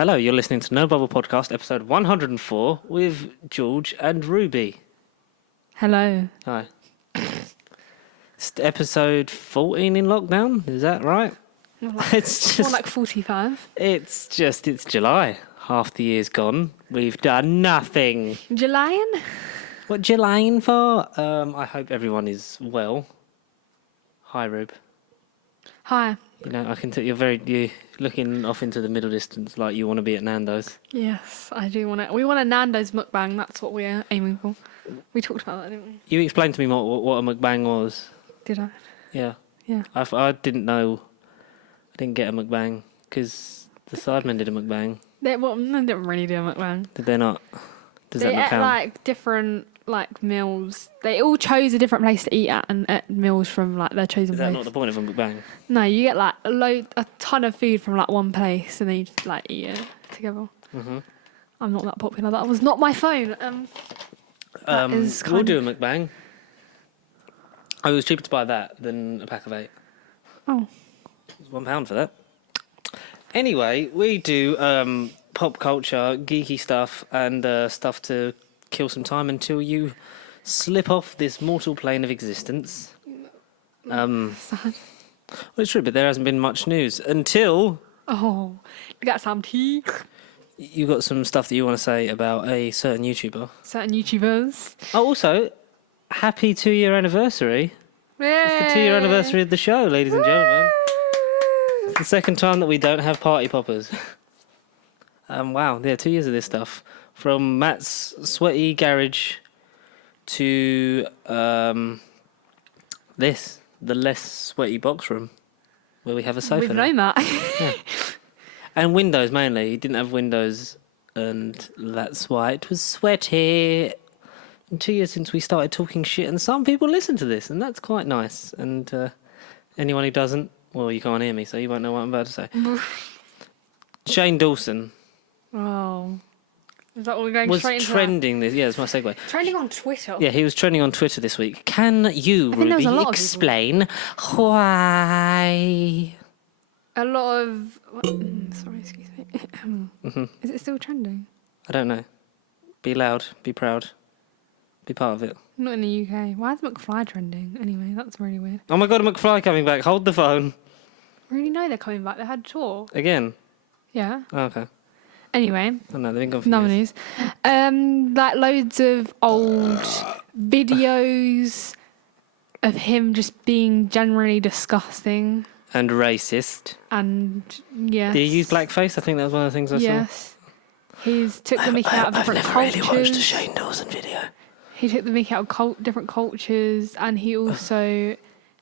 Hello, you're listening to No Bubble Podcast, episode 104, with George and Ruby. Hello. Hi. It's episode 14 in lockdown, is that right? More like 45. It's July. Half the year's gone. We've done nothing. Julian? What Julying for? I hope everyone is well. Hi, Rube. Hi. You know, I can tell you're looking off into the middle distance like you want to be at Nando's. Yes, I do want it. We want a Nando's mukbang. That's what we're aiming for. We talked about that, didn't we? You explained to me what a mukbang was. Did I? Yeah. Yeah. I didn't know. I didn't get a mukbang because the Sidemen did a mukbang. They didn't really do a mukbang. Did they not? Does that They not ate count? like different meals. They all chose a different place to eat at and ate meals from like their chosen Is that place. not the point of a mukbang? No, you get like a ton of food from like one place and then you just like eat it together. Mm-hmm. I'm not that popular. That was not my phone. We'll do a mukbang. Oh, it was cheaper to buy that than a pack of 8. Oh. It's £1 for that. Anyway, we do pop culture, geeky stuff, and stuff to kill some time until you slip off this mortal plane of existence. Sad. Well, it's true, but there hasn't been much news until Oh, we got some tea. you got some stuff that you want to say about a certain YouTuber. Certain YouTubers. Oh, also, happy 2-year anniversary. Yay. It's the 2-year anniversary of the show, ladies and gentlemen. It's the second time that we don't have party poppers. Wow, yeah, 2 years of this stuff. From Matt's sweaty garage to the less sweaty box room, where we have a sofa With now. no mat. Yeah. And windows mainly. He didn't have windows, and that's why it was sweaty. And 2 years since we started talking shit, and some people listen to this, and that's quite nice. And anyone who doesn't, well, you can't hear me, so you won't know what I'm about to say. Shane Dawson Oh. Is that what we're going was straight into? trending this. Yeah, it's my segue. Trending on Twitter. Yeah, he was trending on Twitter this week. Can you, think there was Ruby, a lot of explain why? A lot of. Sorry, excuse me. Is it still trending? I don't know. Be loud, be proud, be part of it. Not in the UK. Why is McFly trending? Anyway, that's really weird. Oh my god, a McFly coming back. Hold the phone. I really know they're coming back. They had a tour. Again? Yeah. Oh, okay. Anyway, Oh no, they've been gone for another years. news. Like loads of old videos of him just being generally disgusting. And racist. And yes. Did he use blackface? I think that was one of the things I Yes. He's took the mickey out of different cultures. really watched a Shane Dawson video. He took the mickey out of different cultures, and he also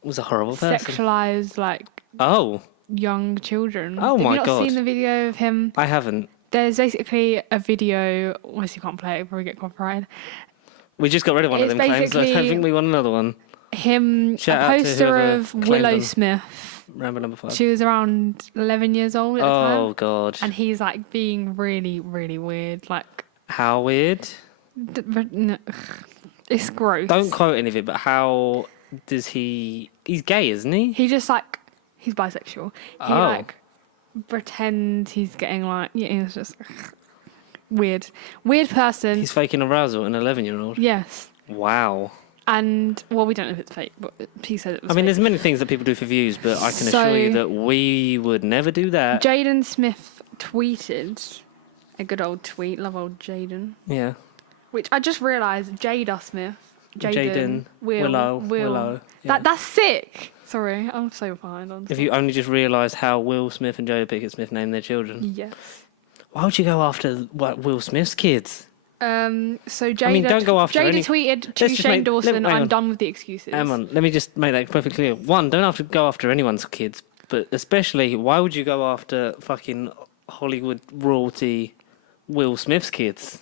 Was a horrible person. sexualized like Oh, young children. Oh, my Have you God. not seen the video of him? I haven't. There's basically a video. Unless you can't play it, probably get copyrighted. We just got rid of one of It's them claims. I don't basically- think we want another one. Him, Shout a out to poster whoever of claimed Willow them. Smith. Rambo number 5. She was around 11 years old at the time. Oh god. And he's like being really, really weird. Like, How weird? it's gross. Don't quote any of it, but how does he... He's gay, isn't he? He just like, he's bisexual. He Oh. like pretends he's getting like, yeah, it's just weird. Weird person. He's faking arousal in an 11-year-old. Yes. Wow. And, well, we don't know if it's fake, but he said it was I mean, fake. there's many things that people do for views, but I can assure you that we would never do that. Jaden Smith tweeted a good old tweet. Love old Jaden. Yeah. Which I just realised, Jada Smith. Jaden, Willow. Yeah. That's sick. Sorry, I'm so behind on If stuff. you only just realised how Will Smith and Jada Pinkett Smith named their children. Yes. Why would you go after Will Smith's kids? So Jada, I mean, don't go after Jada any- tweeted to Let's just Shane make- Dawson, hang I'm on. done with the excuses. Hang on, let me just make that perfectly clear. One, don't have to go after anyone's kids, but especially, why would you go after fucking Hollywood royalty Will Smith's kids?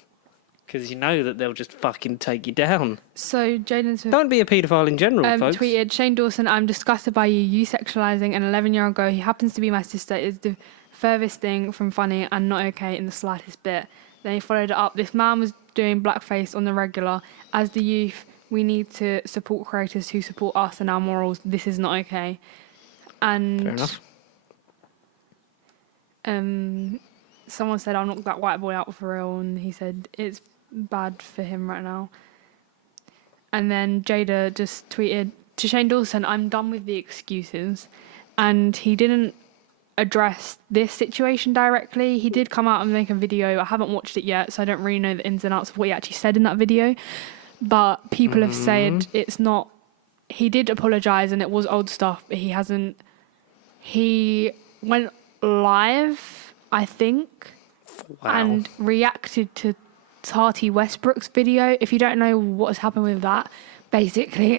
Because you know that they'll just fucking take you down. So Jaden Smith Don't be a paedophile in general, folks. tweeted, Shane Dawson, I'm disgusted by you sexualising an 11-year-old girl who happens to be my sister is the furthest thing from funny and not okay in the slightest bit. Then he followed it up. This man was doing blackface on the regular. As the youth, we need to support creators who support us and our morals. This is not okay. And Fair enough. someone said, I'll knock that white boy out for real. And he said, it's bad for him right now. And then Jada just tweeted to Shane Dawson, I'm done with the excuses. And he didn't address this situation directly. He did come out and make a video. I haven't watched it yet, so I don't really know the ins and outs of what he actually said in that video. But people have said it's not... He did apologise and it was old stuff, but he hasn't... He went live, I think, and reacted to Tati Westbrook's video. If you don't know what has happened with that, basically...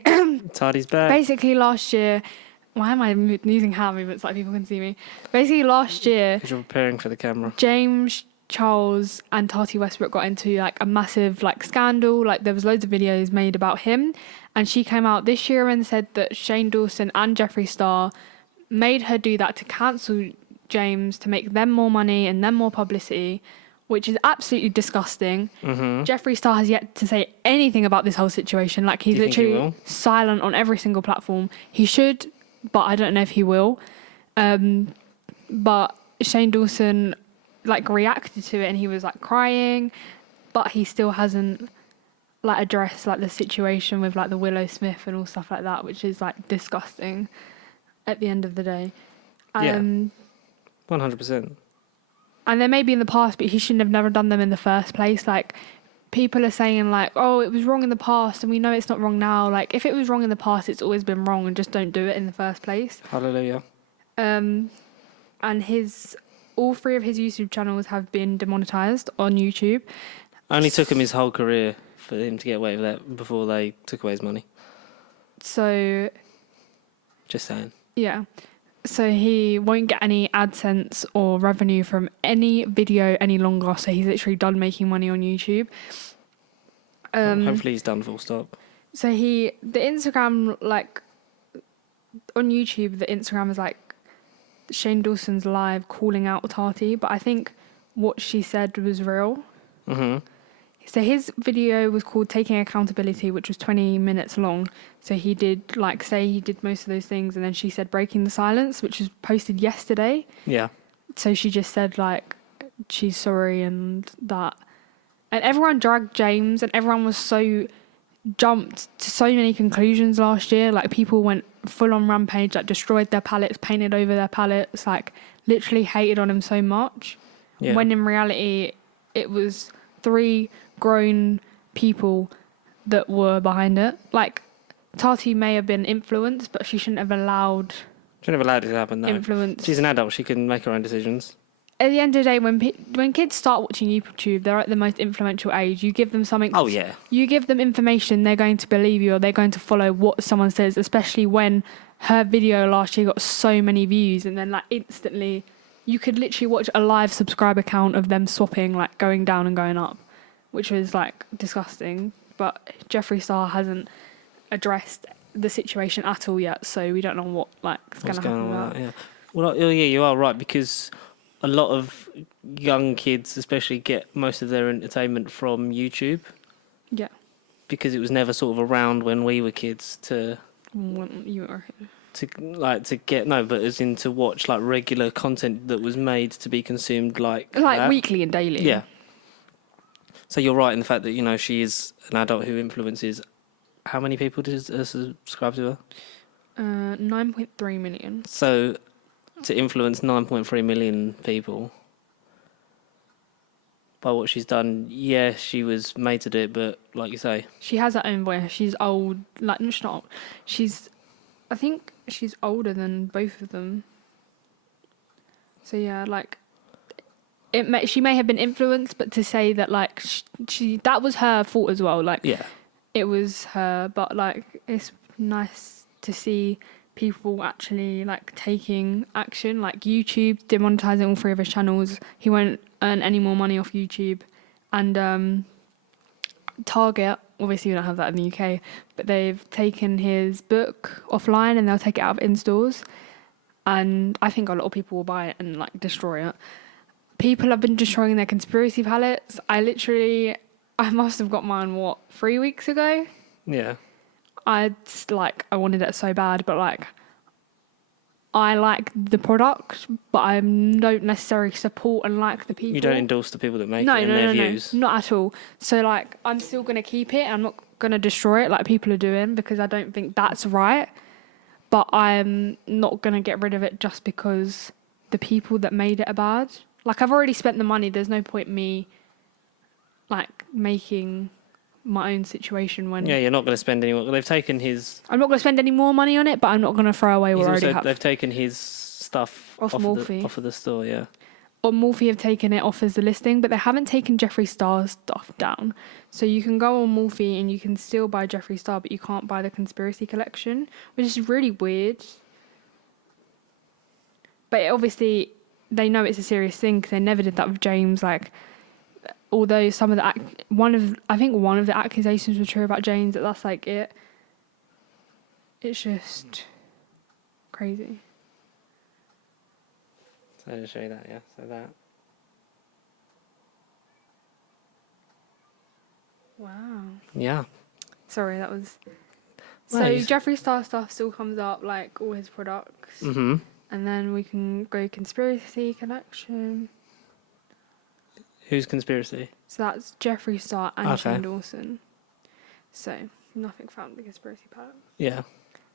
Tati's back. Basically last year... Why am I using hand movements like people can see me? Basically last year... Because you're preparing for the camera. James Charles and Tati Westbrook got into like a massive like scandal. Like there was loads of videos made about him. And she came out this year and said that Shane Dawson and Jeffree Star made her do that to cancel James, to make them more money and them more publicity, which is absolutely disgusting. Jeffree Star has yet to say anything about this whole situation. Like he's literally silent on every single platform. He should, but I don't know if he will. But Shane Dawson like reacted to it and he was like crying, but he still hasn't like addressed like the situation with like the Willow Smith and all stuff like that, which is like disgusting at the end of the day. 100%. And there may be in the past, but he shouldn't have never done them in the first place. Like people are saying like, oh, it was wrong in the past and we know it's not wrong now. Like if it was wrong in the past, it's always been wrong, and just don't do it in the first place. Hallelujah. And all 3 of his YouTube channels have been demonetized on YouTube. Only took him his whole career for him to get away with that before they took away his money. So... Just saying. Yeah. So he won't get any AdSense or revenue from any video any longer. So he's literally done making money on YouTube. Hopefully he's done, full stop. So the Instagram, like, on YouTube, the Instagram is like Shane Dawson's live calling out Tati, but I think what she said was real. So his video was called Taking Accountability, which was 20 minutes long. So he did like say he did most of those things, and then she said Breaking the Silence, which was posted yesterday. Yeah. So she just said like she's sorry and that. And everyone dragged James, and everyone was so jumped to so many conclusions last year. Like people went full on rampage, like destroyed their palettes, painted over their palettes, like literally hated on him so much. Yeah. When in reality it was 3 grown people that were behind it. Like Tati may have been influenced, but she shouldn't have allowed it to happen, no. Influence. She's an adult, she can make her own decisions. At the end of the day, when kids start watching YouTube, they're at the most influential age. You give them something. Oh, yeah. You give them information, they're going to believe you, or they're going to follow what someone says, especially when her video last year got so many views, and then like instantly you could literally watch a live subscriber count of them swapping, like going down and going up, which was like disgusting. But Jeffree Star hasn't addressed the situation at all yet, so we don't know what's going to happen with that. Yeah. Well, yeah, you are right, because a lot of young kids especially get most of their entertainment from YouTube. Yeah. Because it was never sort of around when we were kids to watch like regular content that was made to be consumed like that. Weekly and daily. Yeah. So you're right in the fact that, you know, she is an adult who influences. How many people did subscribe to her? 9.3 million. So to influence 9.3 million people by what she's done, yeah, she was made to do it, but like you say, she has her own voice. She's old. Like, no, she's not. I think she's older than both of them. So yeah, like, she may have been influenced, but to say that like she that was her fault as well. Like, yeah, it was her. But like, it's nice to see people actually like taking action. Like YouTube demonetizing all 3 of his channels. He won't earn any more money off YouTube. And Target, obviously we don't have that in the UK, but they've taken his book offline and they'll take it out in stores. And I think a lot of people will buy it and like destroy it. People have been destroying their conspiracy palettes. I must have got mine 3 weeks ago. Yeah. I wanted it so bad, but like I like the product, but I don't necessarily support and like the people. You don't endorse the people that make it and their views. No, not at all. So like, I'm still gonna keep it. I'm not gonna destroy it like people are doing because I don't think that's right. But I'm not gonna get rid of it just because the people that made it are bad. Like, I've already spent the money. There's no point me like making my own situation when... Yeah, you're not going to spend any more. They've taken his... I'm not going to spend any more money on it, but I'm not going to throw away what I already have. They've taken his stuff off Morphe. Off of the store, yeah. Or Morphe have taken it off as the listing, but they haven't taken Jeffree Star's stuff down. So you can go on Morphe and you can still buy Jeffree Star, but you can't buy the Conspiracy Collection, which is really weird. But obviously, they know it's a serious thing because they never did that with James. Like, although some of the one of the accusations were true about James, that's like it. It's just crazy. So I'll show you that, yeah. So that. Wow. Yeah. Sorry, that was. Nice. So Jeffree Star stuff still comes up, like all his products. Mm-hmm. And then we can go Conspiracy Collection. Who's Conspiracy? So that's Jeffree Star and Okay. Shane Dawson. So nothing found the Conspiracy palette. Yeah.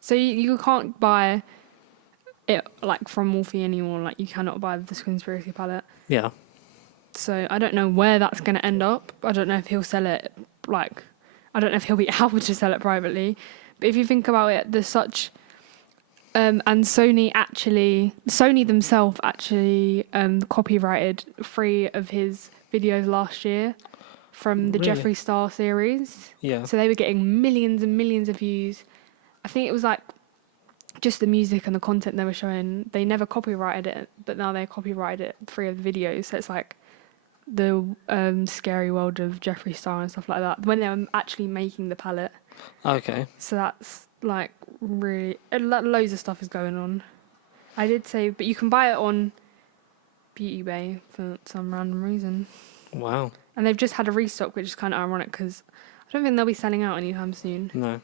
So you can't buy it like from Morphe anymore. Like, you cannot buy this Conspiracy palette. Yeah. So I don't know where that's going to end up. I don't know if he'll sell it. Like, I don't know if he'll be able to sell it privately. But if you think about it, there's such. And Sony themselves actually copyrighted 3 of his videos last year from the Really? Jeffree Star series. Yeah. So they were getting millions and millions of views. I think it was like just the music and the content they were showing. They never copyrighted it, but now they copyrighted it, 3 of the videos. So it's like the scary world of Jeffree Star and stuff like that when they were actually making the palette. Okay. So that's like really loads of stuff is going on. I did say, but you can buy it on Beauty Bay for some random reason. Wow. And they've just had a restock, which is kind of ironic because I don't think they'll be selling out anytime soon. No.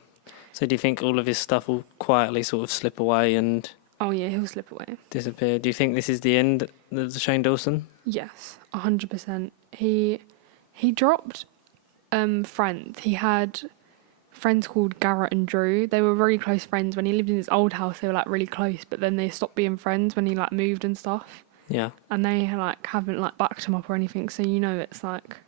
So do you think all of his stuff will quietly sort of slip away and Oh yeah, he'll slip away. disappear? Do you think this is the end of the Shane Dawson? Yes, 100%. He dropped friends. He had friends called Garrett and Drew. They were very close friends. When he lived in his old house, they were like really close, but then they stopped being friends when he like moved and stuff. Yeah. And they like haven't like backed him up or anything, so you know it's like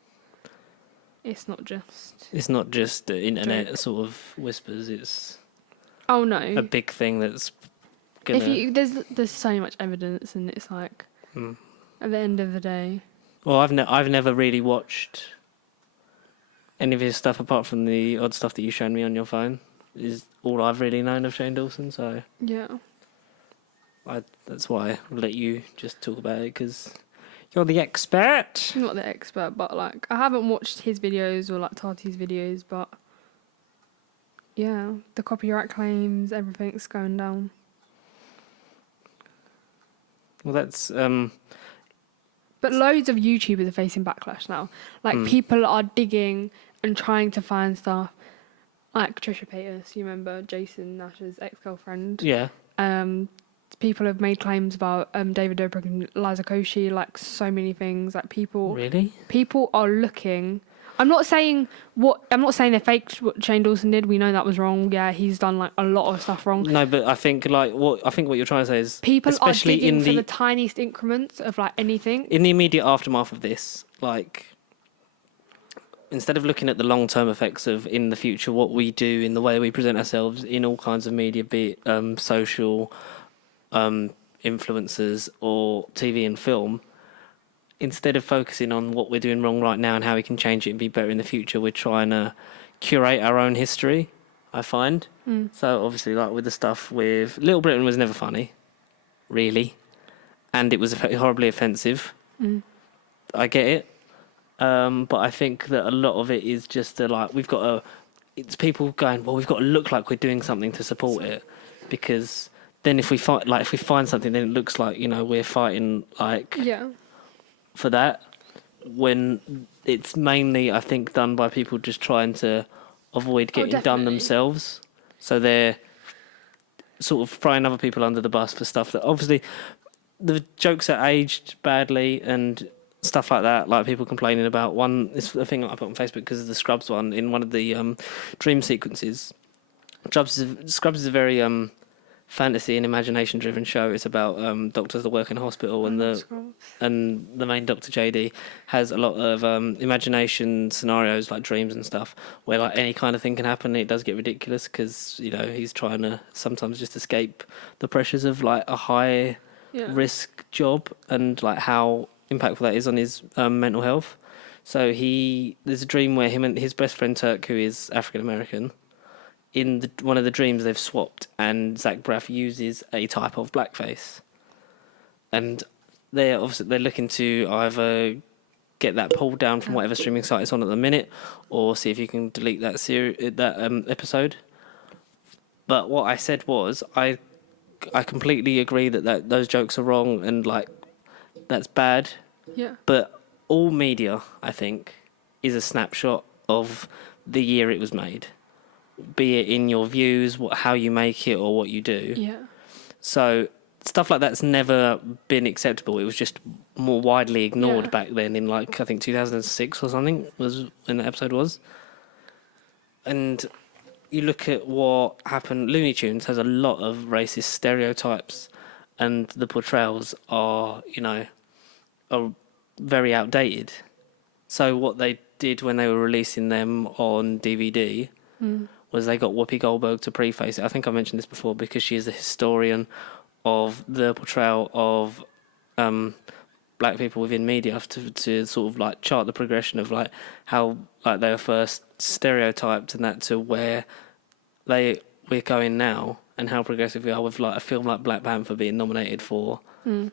it's not just the internet sort of whispers. It's oh no, a big thing that's gonna... if you there's so much evidence, and it's like at the end of the day. Well, I've never really watched any of his stuff apart from the odd stuff that you showed me on your phone. Is all I've really known of Shane Dawson. So Yeah. That's why I'll let you just talk about it because you're the expert. I'm not the expert, but like I haven't watched his videos or like Tati's videos, but yeah, the copyright claims, everything's going down. Well, that's But loads of YouTubers are facing backlash now. Like people are digging and trying to find stuff. Like Trisha Paytas, you remember Jason Nash's ex-girlfriend? yeah. People have made claims about David Dobrik and Liza Koshy, like so many things. Like people are looking. I'm not saying they faked what Shane Dawson did. We know that was wrong. Yeah, he's done like a lot of stuff wrong. No, but I think what you're trying to say is People are especially digging for the tiniest increments of like anything. In the immediate aftermath of this, like instead of looking at the long-term effects of in the future what we do in the way we present ourselves in all kinds of media, be it social, influencers or TV and film, instead of focusing on what we're doing wrong right now and how we can change it and be better in the future, we're trying to curate our own history, I find. So obviously, like with the stuff with Little Britain was never funny, really, and it was horribly offensive. I get it. But I think that a lot of it is just it's people going, well, we've got to look like we're doing something to support it, because then if we find something, then it looks like, we're fighting for that, when it's mainly, I think, done by people just trying to avoid getting done themselves. So they're sort of throwing other people under the bus for stuff that obviously the jokes are aged badly and stuff like that. Like people complaining about one. It's a thing I put on Facebook because of the Scrubs one in one of the dream sequences. Scrubs is a very fantasy and imagination driven show. It's about doctors that work in a hospital, and the main doctor JD has a lot of imagination scenarios like dreams and stuff where like any kind of thing can happen. It does get ridiculous because he's trying to sometimes just escape the pressures of like a high risk job and like how impactful that is on his mental health. So there's a dream where him and his best friend Turk, who is African American, in one of the dreams they've swapped, and Zach Braff uses a type of blackface, and they're looking to either get that pulled down from whatever streaming site it's on at the minute, or see if you can delete that episode. But what I said was I completely agree that those jokes are wrong and like that's bad. Yeah. But all media, I think, is a snapshot of the year it was made. Be it in your views, how you make it, or what you do. Yeah. So stuff like that's never been acceptable. It was just more widely ignored back then. In like I think 2006 or something was when the episode was. And you look at what happened. Looney Tunes has a lot of racist stereotypes, and the portrayals are are very outdated. So what they did when they were releasing them on DVD. Was they got Whoopi Goldberg to preface it. I think I mentioned this before because she is a historian of the portrayal of black people within media to sort of like chart the progression of like how like they were first stereotyped and that to where we're going now and how progressive we are with like a film like Black Panther being nominated for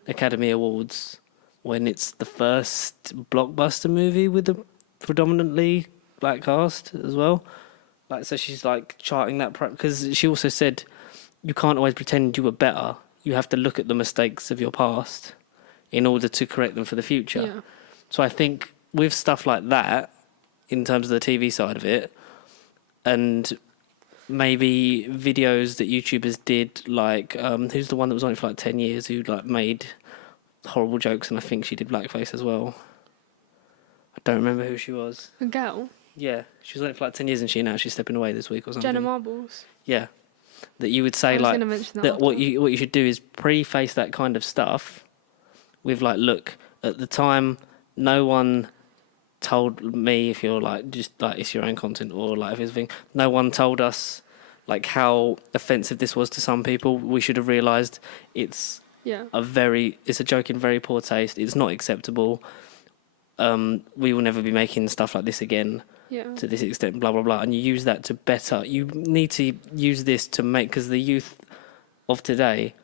Academy Awards when it's the first blockbuster movie with a predominantly black cast as well. Like, so she's like charting that because she also said you can't always pretend you were better. You have to look at the mistakes of your past in order to correct them for the future. Yeah. So I think with stuff like that, in terms of the TV side of it, and maybe videos that YouTubers did, like who's the one that was on it for like 10 years who like made horrible jokes, and I think she did blackface as well. I don't remember who she was. A girl. Yeah, she was on it for like 10 years and she's stepping away this week or something. Jenna Marbles. Yeah. That you would say I was like gonna mention that that what you should do is preface that kind of stuff with like, look, at the time no one told me, if you're like just like it's your own content or like if it's a thing, no one told us like how offensive this was to some people. We should have realised it's a joke in very poor taste. It's not acceptable. We will never be making stuff like this again. To this extent, blah, blah, blah. And you use that to better. You need to use this to make, because the youth of today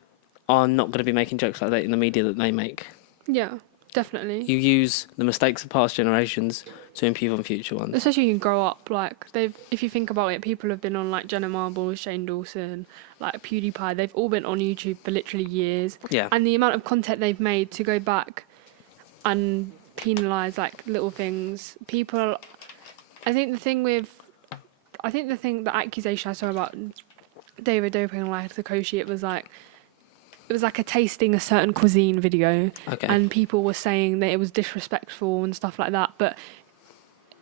are not going to be making jokes like that in the media that they make. Yeah, definitely. You use the mistakes of past generations to improve on future ones. Especially you can grow up, like, if you think about it, people have been on, like, Jenna Marbles, Shane Dawson, like, PewDiePie. They've all been on YouTube for literally years. Yeah. And the amount of content they've made to go back and penalise, like, little things. People... I think the accusation I saw about David Dobrik and like Takoshi, it was like a tasting a certain cuisine video, and people were saying that it was disrespectful and stuff like that. But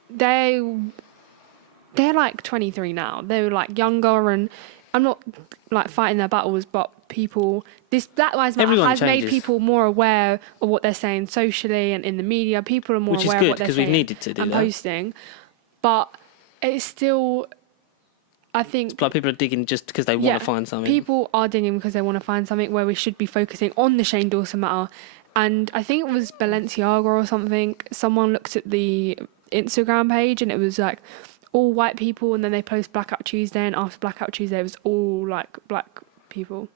they're like 23 now. They're like younger, and I'm not like fighting their battles, but this Black Lives Matter has made people more aware of what they're saying socially and in the media. People are more aware of what they're saying, because we've needed to do and that. Posting. But it's still, I think... It's like people are digging just because they want to find something. People are digging because they want to find something, where we should be focusing on the Shane Dawson matter. And I think it was Balenciaga or something. Someone looked at the Instagram page and it was like all white people, and then they post Blackout Tuesday, and after Blackout Tuesday it was all like black people.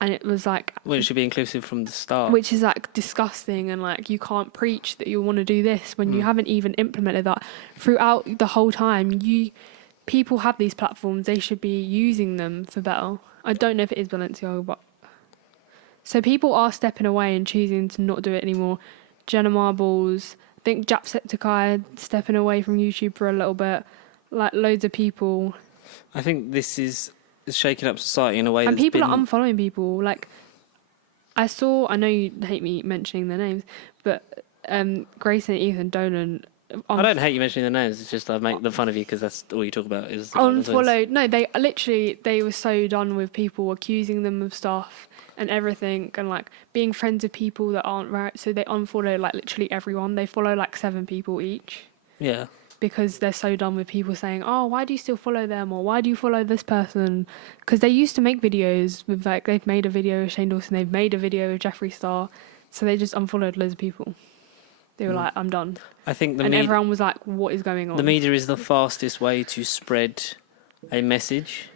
And it was like... Well, it should be inclusive from the start. Which is like disgusting, and like you can't preach that you want to do this when you haven't even implemented that throughout the whole time. People have these platforms, they should be using them for better. I don't know if it is Balenciaga, but... So people are stepping away and choosing to not do it anymore. Jenna Marbles, I think Jacksepticeye stepping away from YouTube for a little bit. Like loads of people. I think this is is shaking up society in a way And that's people been... are unfollowing people. Like, I know you hate me mentioning their names, but Grace and Ethan Dolan I don't hate you mentioning the names. It's just I make the fun of you because that's all you talk about is the Dolan twins. unfollowed. No, they were so done with people accusing them of stuff and everything, and like being friends with people that aren't right. So they unfollow like literally everyone. They follow like 7 people each. Yeah. Because they're so done with people saying, oh, why do you still follow them? Or why do you follow this person? Because they used to make videos with, like, they've made a video with Shane Dawson, they've made a video with Jeffree Star. So they just unfollowed loads of people. They were like, I'm done. I think and everyone was like, what is going on? The media is the fastest way to spread a message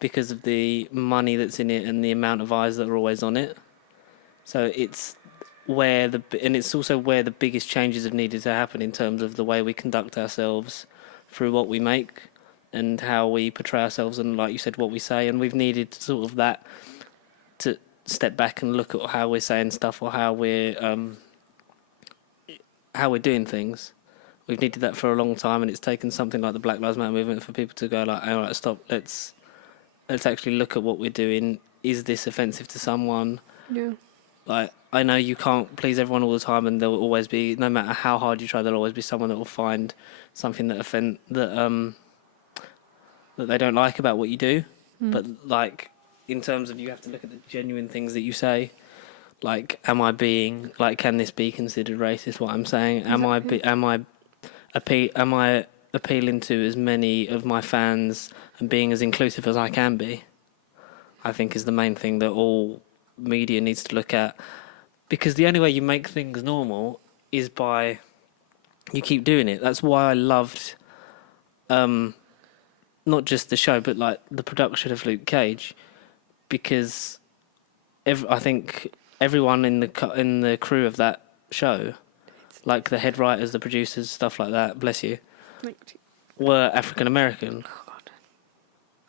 because of the money that's in it and the amount of eyes that are always on it. So it's it's also where the biggest changes have needed to happen in terms of the way we conduct ourselves through what we make and how we portray ourselves and, like you said, what we say. And we've needed sort of that to step back and look at how we're saying stuff or how we're doing things. We've needed that for a long time, and it's taken something like the Black Lives Matter movement for people to go like, all right, stop, let's actually look at what we're doing. Is this offensive to someone? Yeah. Like, I know you can't please everyone all the time, and there will always be, no matter how hard you try, there'll always be someone that will find something that that they don't like about what you do. But like, in terms of, you have to look at the genuine things that you say. Like, am I can this be considered racist? What I'm saying? Exactly. Am I appealing to as many of my fans and being as inclusive as I can be? I think is the main thing that all media needs to look at, because the only way you make things normal is by you keep doing it. That's why I loved not just the show but like the production of Luke Cage, because I think everyone in the crew of that show, like the head writers, the producers, stuff like that, bless you, were African American.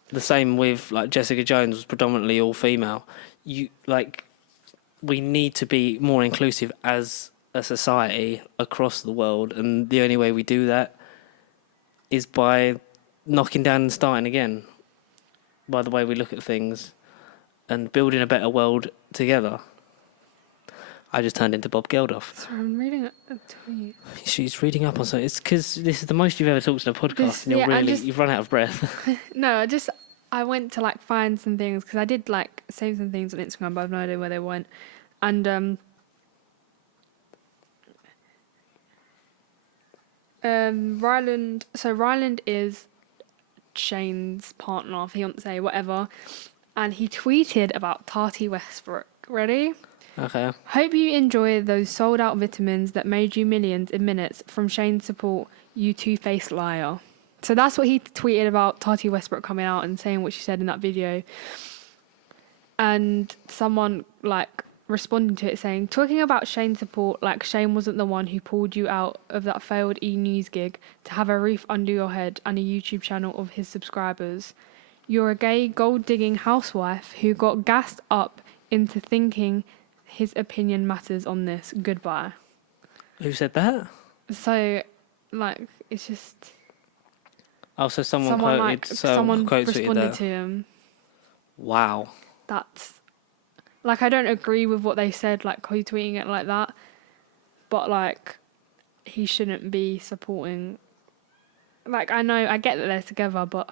The same with like Jessica Jones was predominantly all female. We need to be more inclusive as a society across the world, and the only way we do that is by knocking down and starting again, by the way we look at things and building a better world together. I just turned into Bob Geldof. Sorry, I'm reading a tweet. She's reading up on something. It's because this is the most you've ever talked in a podcast, and you've run out of breath. No, I went to like find some things because I did like save some things on Instagram, but I have no idea where they went. And Ryland is Shane's partner, fiance, whatever, and he tweeted about Tati Westbrook. Ready? Okay. Hope you enjoy those sold out vitamins that made you millions in minutes. From Shane support, you two-faced liar. So that's what he tweeted about Tati Westbrook coming out and saying what she said in that video. And someone like responding to it saying, talking about Shane support, like Shane wasn't the one who pulled you out of that failed E-News gig to have a roof under your head and a YouTube channel of his subscribers. You're a gay gold-digging housewife who got gassed up into thinking his opinion matters on this. Goodbye. Who said that? So, like, it's just... Oh, so someone quote responded that. to him. Wow. That's... Like, I don't agree with what they said, like, tweeting it like that. But, like, he shouldn't be supporting... Like, I get that they're together, but...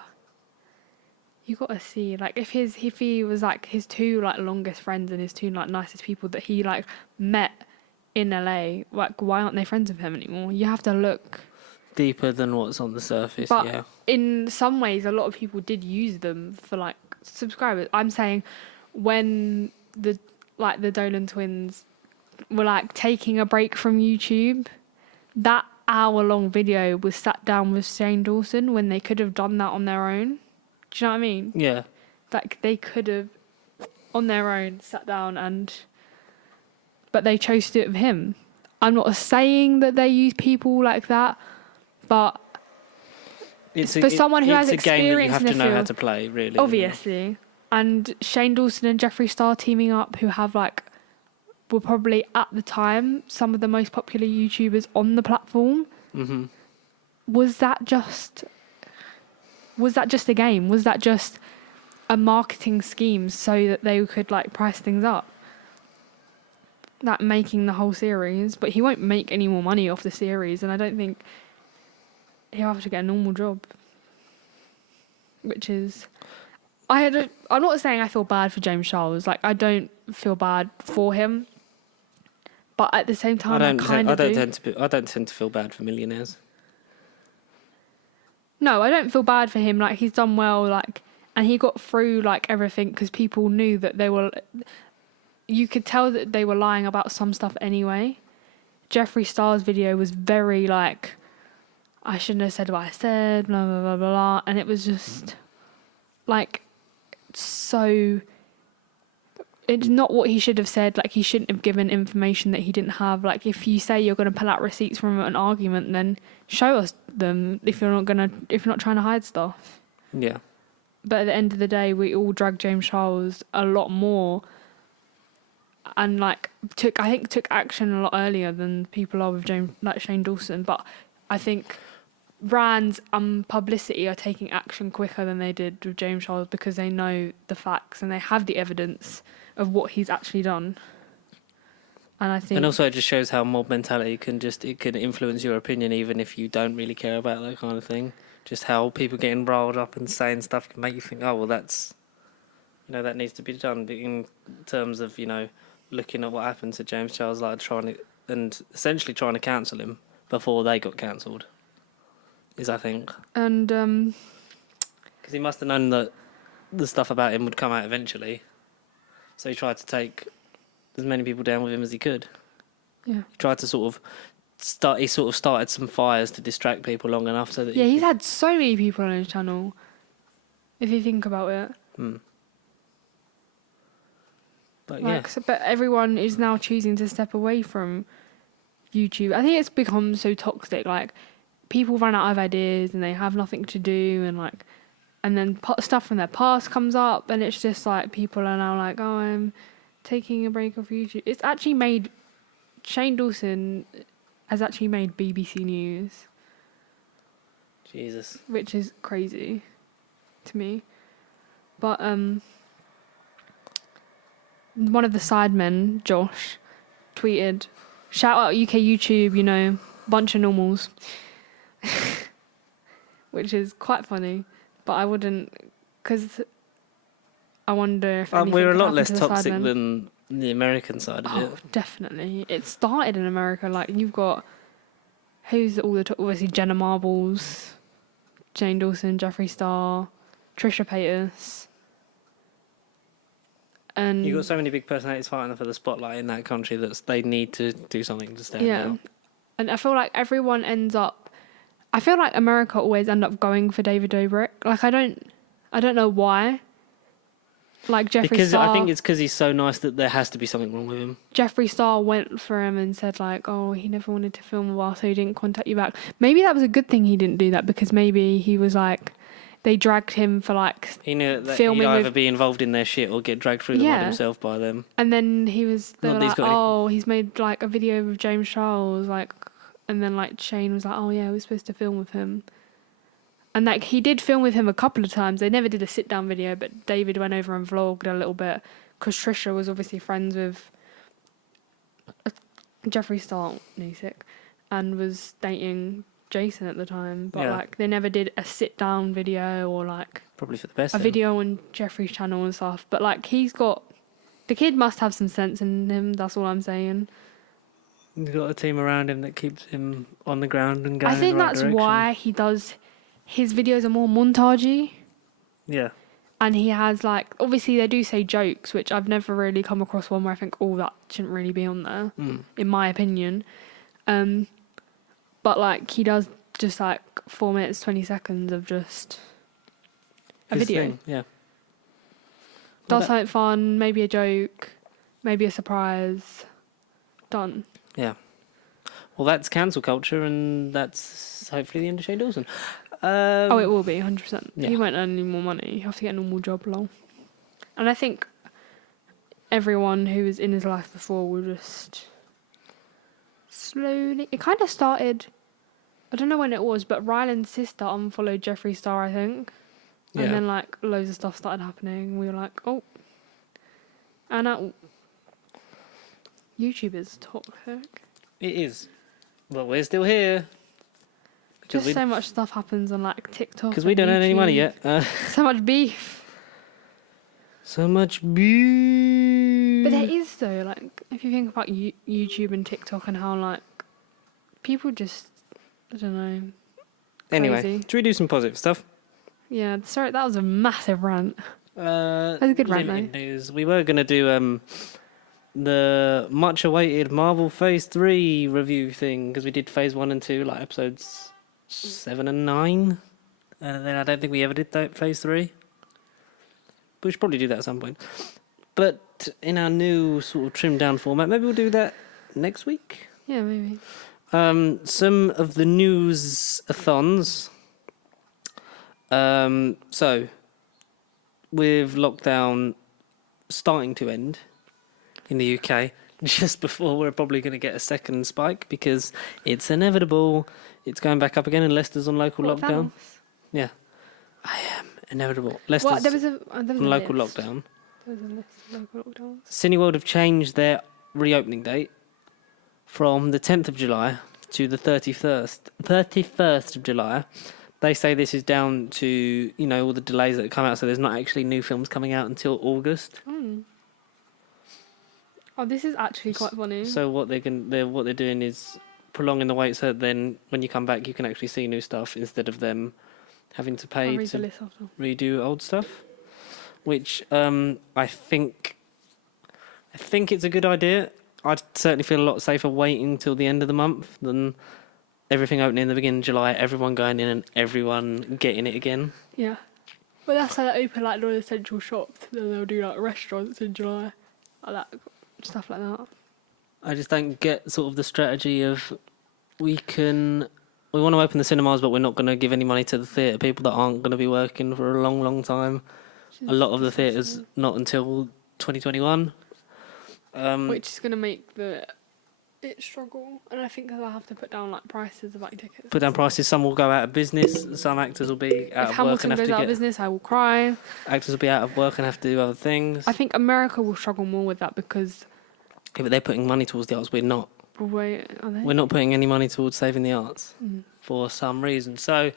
You gotta see, like, if he was, like, his 2, like, longest friends and his 2, like, nicest people that he, like, met in LA, like, why aren't they friends with him anymore? You have to look... Deeper than what's on the surface, but yeah. in some ways, a lot of people did use them for, like, subscribers. I'm saying when the Dolan twins were, like, taking a break from YouTube, that hour-long video was sat down with Shane Dawson when they could have done that on their own. Do you know what I mean? Yeah. Like, they could have, on their own, sat down but they chose to do it with him. I'm not saying that they use people like that, but for someone who has experience game that you have in the to know field, how to play, really. obviously. Yeah. And Shane Dawson and Jeffree Star teaming up, who have, like, were probably at the time some of the most popular YouTubers on the platform. Mm-hmm. Was that just a game? Was that just a marketing scheme so that they could like price things up. That making the whole series, but he won't make any more money off the series, and I don't think he'll have to get a normal job. Which is, I'm not saying I feel bad for James Charles. Like I don't feel bad for him, but at the same time, I don't tend to feel bad for millionaires. No, I don't feel bad for him. Like he's done well. Like, and he got through like everything because people knew that they were. You could tell that they were lying about some stuff anyway. Jeffree Star's video was very like, I shouldn't have said what I said, blah, blah, blah, blah, blah. And it was just like, so, it's not what he should have said. Like, he shouldn't have given information that he didn't have. Like, if you say you're going to pull out receipts from an argument, then show us them if you're not trying to hide stuff. Yeah. But at the end of the day, we all drag James Charles a lot more and like took action a lot earlier than people are with Shane Dawson. But I think brands and publicity are taking action quicker than they did with James Charles because they know the facts and they have the evidence of what he's actually done. And I think, and also it just shows how mob mentality can influence your opinion even if you don't really care about that kind of thing. Just how people getting riled up and saying stuff can make you think, oh well, that's, that needs to be done in terms of looking at what happened to James Charles, like essentially trying to cancel him before they got cancelled. I think. And because he must have known that the stuff about him would come out eventually, so he tried to take as many people down with him as he could. Yeah. He tried to started some fires to distract people long enough so that. Yeah, he's had so many people on his channel. If you think about it. But but everyone is now choosing to step away from YouTube. I think it's become so toxic. Like, people run out of ideas and they have nothing to do, and then stuff from their past comes up, and it's just like people are now like, oh, I'm taking a break off YouTube. It's actually made Shane Dawson has actually made BBC News. Jesus. Which is crazy to me. But one of the sidemen, Josh, tweeted, "Shout out UK YouTube, bunch of normals." Which is quite funny, but I wouldn't, because I wonder if anything we're a could lot happen less to the toxic sidemen. than the American side of it. Oh, definitely. It started in America. Like, you've got, who's all the top, obviously Jenna Marbles, Jane Dawson, Jeffree Star, Trisha Paytas. And You've got so many big personalities fighting for the spotlight in that country that they need to do something to stand out. And I feel like everyone ends up, I feel like America always end up going for David Dobrik. Like, I don't know why. Like, Jeffree Star, I think it's because he's so nice that there has to be something wrong with him. Jeffree Star went for him and said, like, oh, he never wanted to film a while, so he didn't contact you back. Maybe that was a good thing he didn't do that, because maybe he was like, they dragged him for like he knew that filming he'd either be involved in their shit or get dragged through the mud himself by them. And then they were like, he's made like a video with James Charles, like, and then like Shane was like, oh yeah, we're supposed to film with him. And like, he did film with him a couple of times. They never did a sit down video, but David went over and vlogged a little bit, because Trisha was obviously friends with Jeffree Star, and was dating Jason at the time, but like, they never did a sit down video or like probably for the best. A video on Jeffree's channel and stuff. But like, the kid must have some sense in him. That's all I'm saying. He's got a team around him that keeps him on the ground and going. I think in the right that's direction. why his videos are more montagey. Yeah. And he has like, obviously they do say jokes, which I've never really come across one where I think, oh, that shouldn't really be on there, in my opinion. But like, he does just like 4 minutes, 20 seconds of just a video. Thing, yeah. Does something fun, maybe a joke, maybe a surprise. Done. Yeah. Well, that's cancel culture, and that's hopefully the end of Shane Dawson. It will be, 100%. Yeah. He won't earn any more money. You have to get a normal job, lol. And I think everyone who was in his life before will just slowly... It kind of started... I don't know when it was, but Ryland's sister unfollowed Jeffree Star, I think. Yeah. And then like loads of stuff started happening. We were like, oh, and now YouTubers toxic. It is. But we're still here. Just so much stuff happens on like TikTok. Because we don't earn any money yet. So much beef. So much beef. But there is though, like if you think about YouTube and TikTok and how like people just, I don't know. Anyway, crazy. should we do some positive stuff? Yeah, sorry, that was a massive rant. That was a good rant limited though. news. We were going to do the much awaited Marvel Phase 3 review thing because we did Phase 1 and 2, like episodes 7 and 9. And then I don't think we ever did that Phase 3. But we should probably do that at some point. But in our new sort of trimmed down format, maybe we'll do that next week. Yeah, maybe. Some of the news-a-thons. So, with lockdown starting to end in the UK, just before we're probably going to get a second spike because it's inevitable. It's going back up again and Leicester's on local What, lockdown. Thanos? Yeah, I am inevitable. Well, Leicester's there was a on local list. lockdown. There was a list of local lockdowns. Cineworld have changed their reopening date from the 10th of July to the 31st of July. They say this is down to, you know, all the delays that come out, so there's not actually new films coming out until August. Oh, this is actually quite funny. So what they're doing is prolonging the wait, so that then when you come back, you can actually see new stuff instead of them having to I'll pay read the to list after. redo old stuff. Which I think it's a good idea. I'd certainly feel a lot safer waiting till the end of the month than everything opening in the beginning of July, everyone going in and everyone getting it again. Yeah. But that's how they open like all the essential shops. Then they'll do like restaurants in July. Like that. Stuff like that. I just don't get sort of the strategy of we want to open the cinemas, but we're not going to give any money to the theatre people that aren't going to be working for a long, long time. A lot of the theatres not until 2021. Which is going to make it struggle. And I think they'll have to put down like prices of like tickets. Put down prices. Some will go out of business. Some actors will be out If of work Hamilton and have goes to out of get. business, I will cry. Actors will be out of work and have to do other things. I think America will struggle more with that because. Yeah, but they're putting money towards the arts. We're not. Wait, are they? We're not putting any money towards saving the arts for some reason. So,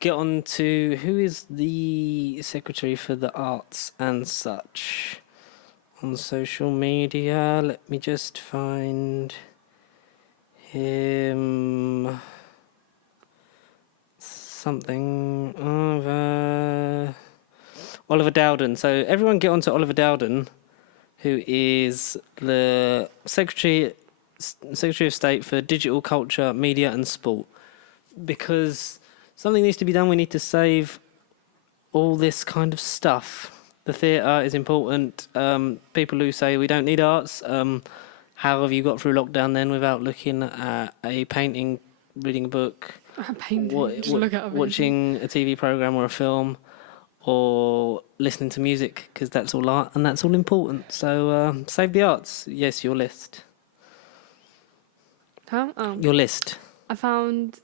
get on to who is the secretary for the arts and such on social media. Let me just find him. Something over Oliver Dowden. So everyone get on to Oliver Dowden, who is the Secretary of State for Digital Culture, Media and Sport. Because something needs to be done. We need to save all this kind of stuff. The theatre is important. People who say we don't need arts, how have you got through lockdown then without looking at a painting, reading a book, watching a TV programme or a film, or listening to music, because that's all art and that's all important. So save the arts. Yes, your list. Huh? Your list. I found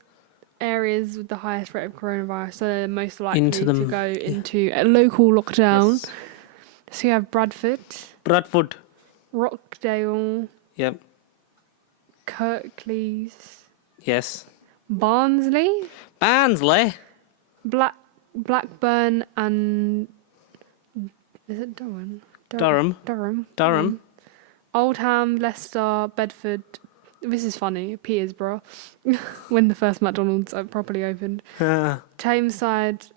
areas with the highest rate of coronavirus, so they're most likely Into them, to go into a local lockdown. Yes. So you have Bradford, Rockdale, Yep. Kirklees, Yes. Barnsley, Blackburn, and is it Durham? Durham. Oldham, Leicester, Bedford. This is funny. Peterborough, when the first McDonald's properly opened. Tameside,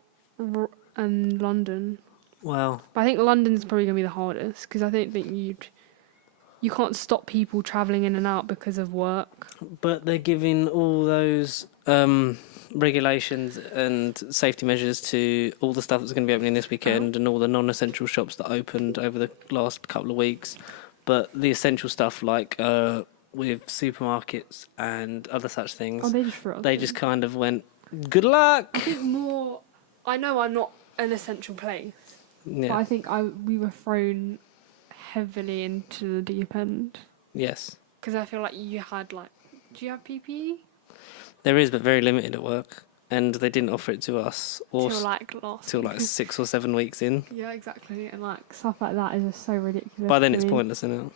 and London. Wow. But I think London's probably gonna be the hardest because I don't think you can't stop people travelling in and out because of work. But they're giving all those regulations and safety measures to all the stuff that's going to be opening this weekend and all the non-essential shops that opened over the last couple of weeks. But the essential stuff, like with supermarkets and other such things, they just threw it up they there. just kind of went, good luck. I think more. I know I'm not an essential place, but Yeah. I think we were thrown heavily into the deep end Yes. because I feel like you had like. Do you have PPE? There is, but very limited at work. and they didn't offer it to us or Till like last. till like 6 or 7 weeks in. Yeah, exactly. And like stuff like that is just so ridiculous. By then I it's mean, pointless, isn't it?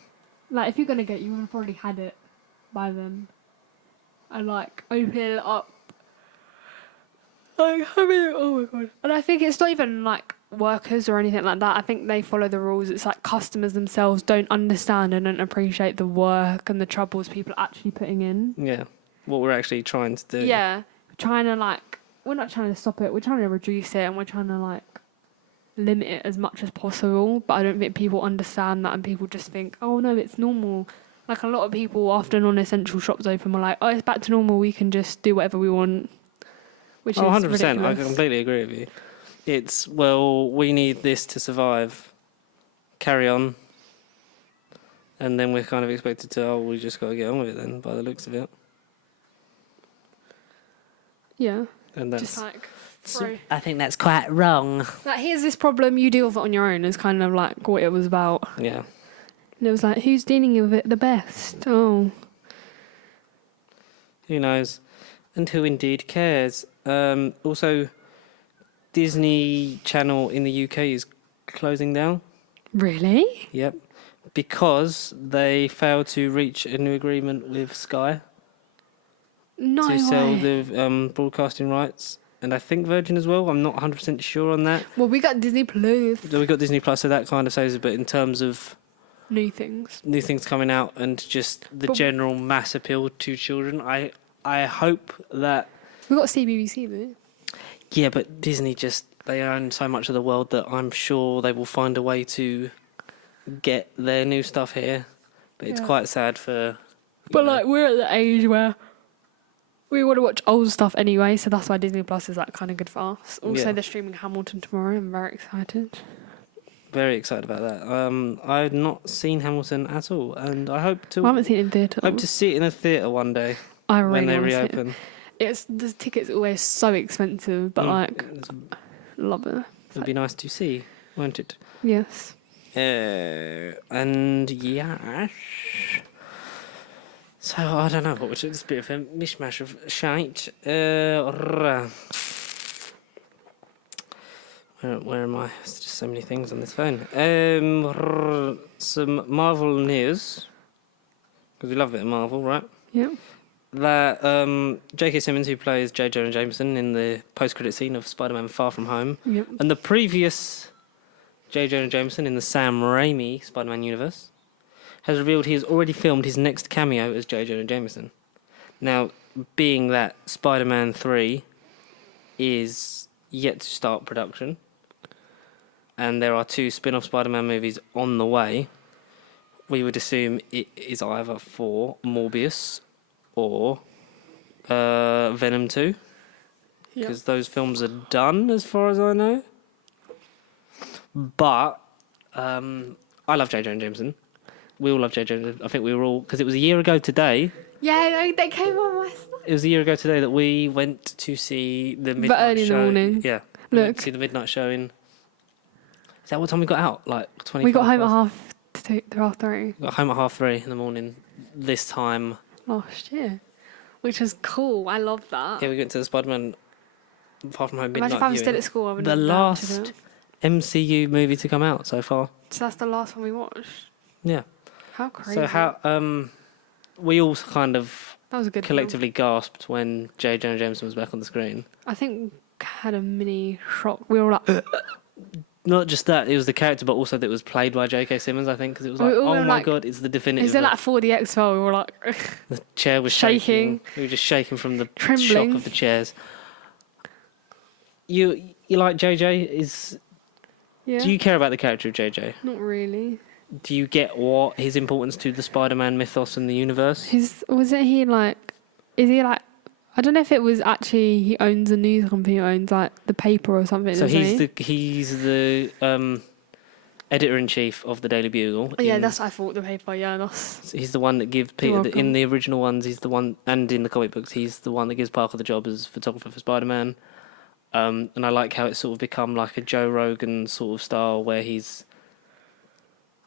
Like if you're gonna get, you would have already had it by then. And like open it up. Like oh my god. And I think it's not even like workers or anything like that. I think they follow the rules. It's like customers themselves don't understand and don't appreciate the work and the troubles people are actually putting in. Yeah. What we're actually trying to do. Yeah. Trying to like, we're not trying to stop it, we're trying to reduce it and we're trying to like limit it as much as possible. But I don't think people understand that and people just think, oh no, it's normal. Like a lot of people after non-essential shops open were like, oh, it's back to normal, we can just do whatever we want. Which is 100%. ridiculous. I completely agree with you. It's, well, we need this to survive. Carry on. And then we're kind of expected to, oh, we just got to get on with it then, by the looks of it. Yeah. And that's, Just like, throw. I think that's quite wrong. Like, here's this problem, you deal with it on your own, is kind of like what it was about. Yeah. And it was like, who's dealing with it the best? Oh. Who knows? And who indeed cares? Also, Disney Channel in the UK is closing down. Really? Yep. Because they failed to reach a new agreement with Sky No to sell way. the broadcasting rights. And I think Virgin as well. I'm not 100% sure on that. Well, we got Disney Plus. So we got Disney Plus, so that kind of saves it. But in terms of New things. new things coming out and just the general mass appeal to children, I hope that... We got CBBC though. Yeah, but Disney just... They own so much of the world that I'm sure they will find a way to get their new stuff here. But it's Yeah. quite sad for... But like, we're at the age where we want to watch old stuff anyway, so that's why Disney Plus is like kind of good for us. Also, Yeah. they're streaming Hamilton tomorrow. I'm very excited. Very excited about that. I've not seen Hamilton at all, and I hope I haven't seen it in theatre. hope to see it in a theatre one day I really when they want to see it. reopen. It's the tickets are always so expensive, but like, love it. It'd be nice to see, won't it? Yes. And yeah. So I don't know what we're doing. It's a bit of a mishmash of shite. Where am I? There's just so many things on this phone. Some Marvel news. Because we love a bit of Marvel, right? Yep. That J.K. Simmons, who plays J. Jonah Jameson in the post-credit scene of Spider-Man Far From Home, Yep. and the previous J. Jonah Jameson in the Sam Raimi Spider-Man universe, has revealed he has already filmed his next cameo as J. Jonah Jameson. Now, being that Spider-Man 3 is yet to start production, and there are 2 spin-off Spider-Man movies on the way, we would assume it is either for Morbius or Venom 2, because those films are done as far as I know. But I love J. Jonah Jameson. We all love J. Jonah. I think we were all, because it was a year ago today. Yeah, they came on my stuff. It was a year ago today that we went to see the midnight early in the show. morning. Yeah, we went Look. to see the midnight show in. Is that what time we got out? Like 20. We got home at 2:30 Got home at 3:30 in the morning. This time, last year, which was cool. I love that. yeah, we went to the Spider-Man Far From Home midnight Imagine if I was still viewing. at school, I would The have last MCU movie to come out so far. So that's the last one we watched. Yeah. How crazy. So how we all kind of that was a good collectively gasped when J. Jonah Jameson was back on the screen. film. I think had a mini shock. We were like, Not just that, it was the character, but also that it was played by J.K. Simmons, I think, because it was We like, all oh were my like- god, it's the definitive. is there like 4DX file? We were like, The chair was shaking. We were just shaking from the Trembling. shock of the chairs. You like JJ? yeah. Do you care about the character of JJ? Not really. Do you get what his importance to the Spider-Man mythos and the universe? Wasn't he like? Is he like? I don't know if it was actually he owns a news company, or owns like the paper or something. So doesn't he? he's the editor-in-chief of the Daily Bugle. Oh, yeah, in- that's what I thought. The paper, yeah, that's. He's the one that gives Peter, welcome. in the original ones, he's the one, and in the comic books, he's the one that gives Parker the job as photographer for Spider-Man. And I like how it's sort of become like a Joe Rogan sort of style where he's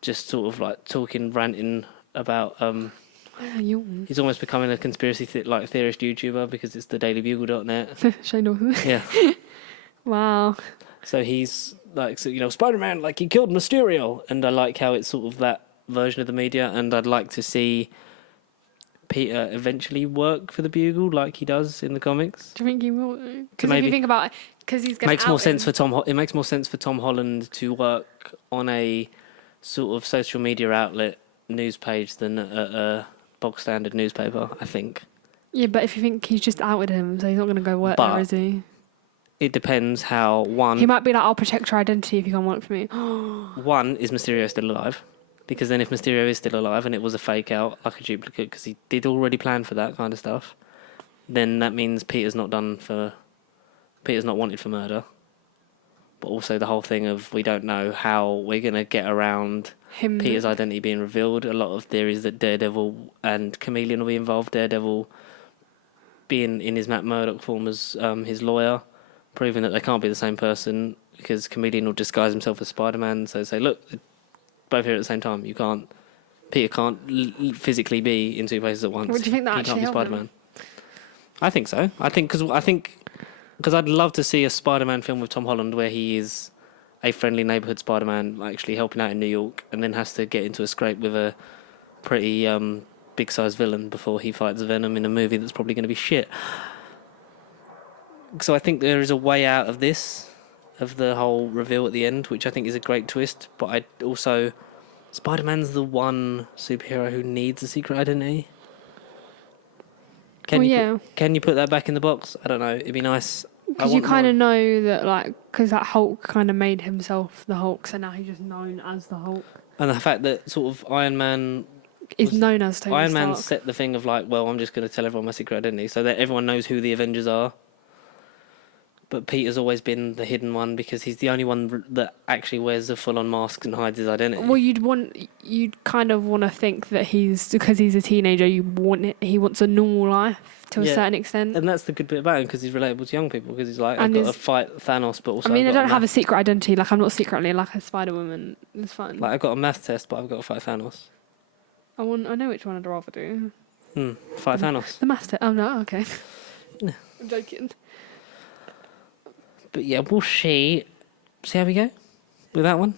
just sort of like talking, ranting about Yawn. He's almost becoming a conspiracy theorist YouTuber because it's the dailybugle.net. Shane Dawson. Yeah. Wow. So he's like, so, Spider-Man, like, he killed Mysterio. And I like how it's sort of that version of the media. And I'd like to see Peter eventually work for the Bugle like he does in the comics. Do you think he will? Because if you think about it, because he's going to makes more sense for it makes more sense for Tom Holland to work on a sort of social media outlet news page than a box standard newspaper, I think. Yeah, but if you think he's just outed him, so he's not going to go work there, is he? It depends how He might be like, I'll protect your identity if you can't work for me. One, is Mysterio still alive? Because then if Mysterio is still alive and it was a fake out, like a duplicate, because he did already plan for that kind of stuff, then that means Peter's not wanted for murder. But also the whole thing of we don't know how we're going to get around Peter's identity being revealed. A lot of theories that Daredevil and Chameleon will be involved. Daredevil being in his Matt Murdock form as his lawyer, proving that they can't be the same person because Chameleon will disguise himself as Spider-Man. So say, look, both here at the same time. Peter can't physically be in two places at once. What do you think that he actually can't be helped Spider-Man. him? I think so. Because I'd love to see a Spider-Man film with Tom Holland where he is a friendly neighborhood Spider-Man actually helping out in New York and then has to get into a scrape with a pretty big-sized villain before he fights Venom in a movie that's probably going to be shit. So I think there is a way out of this, of the whole reveal at the end, which I think is a great twist. But Spider-Man's the one superhero who needs a secret identity. Can you put that back in the box? I don't know. It'd be nice. Because you kind of know that, like, because that Hulk kind of made himself the Hulk, so now he's just known as the Hulk. And the fact that sort of Iron Man is known as Tony Iron Stark. Man set the thing of like, well, I'm just going to tell everyone my secret identity so that everyone knows who the Avengers are. But Peter's always been the hidden one because he's the only one that actually wears a full-on mask and hides his identity. Well, you'd kind of want to think that because he's a teenager, he wants a normal life to a certain extent. And that's the good bit about him because he's relatable to young people because he's like, I've got to fight Thanos, but also I don't have a secret identity. Like, I'm not secretly like a Spider-Woman. It's fine. Like, I've got a math test, but I've got to fight Thanos. I know which one I'd rather do. Fight Thanos. The math test. Oh no, okay. Yeah. I'm joking. But yeah, we'll see how we go with that one.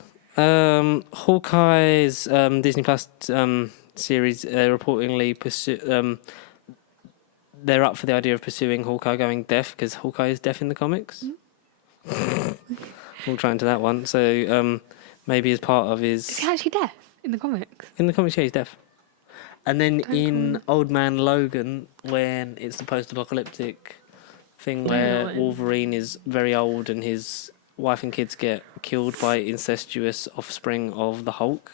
Hawkeye's Disney Plus series reportedly they're up for the idea of pursuing Hawkeye going deaf because Hawkeye is deaf in the comics. We'll try into that one. So maybe as part of his... Is he actually deaf in the comics? In the comics, yeah, he's deaf. And then in Old Man Logan, when it's the post-apocalyptic thing where Wolverine is very old and his wife and kids get killed by incestuous offspring of the Hulk.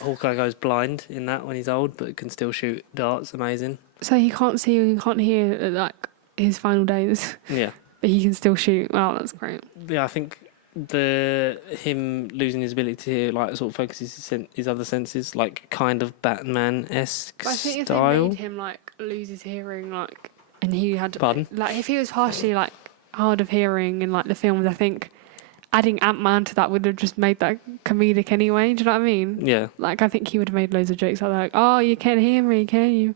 Hawkeye goes blind in that when he's old, but can still shoot darts. Amazing. So he can't see and he can't hear at like his final days. Yeah. But he can still shoot. Wow, that's great. Yeah, I think him losing his ability to hear, like, sort of focuses his other senses, like kind of Batman-esque style. I think if they made him like lose his hearing, like, and he had like if he was partially like hard of hearing in like the films, I think adding Ant-Man to that would have just made that comedic anyway. Do you know what I mean? Yeah. Like, I think he would have made loads of jokes like, oh, you can't hear me, can you?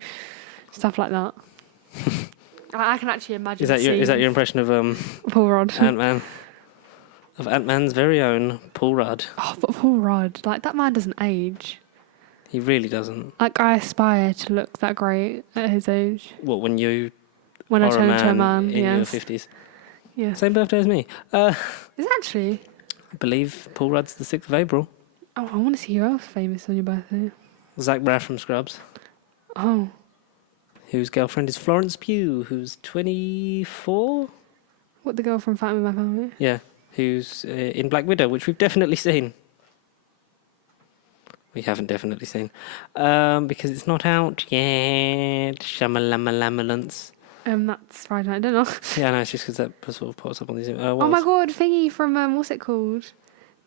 Stuff like that. I can actually imagine. Is that your impression of Paul Rudd? Ant-Man? Of Ant-Man's very own Paul Rudd. Oh, but Paul Rudd, like, that man doesn't age. He really doesn't. Like, I aspire to look that great at his age. What, when I turn into a man, in your 50s? Yeah. Same birthday as me. Is it actually? I believe Paul Rudd's the 6th of April. Oh, I want to see who else famous on your birthday. Zach Braff from Scrubs. Oh. Whose girlfriend is Florence Pugh, who's 24? What, the girl from Fighting With My Family? Yeah, who's in Black Widow, which we've definitely seen. We haven't definitely seen. Because it's not out yet. Shamalama-lamalance. That's Friday night dinner. Yeah, no, it's just because that sort of pops up on these... oh my god, thingy from, what's it called?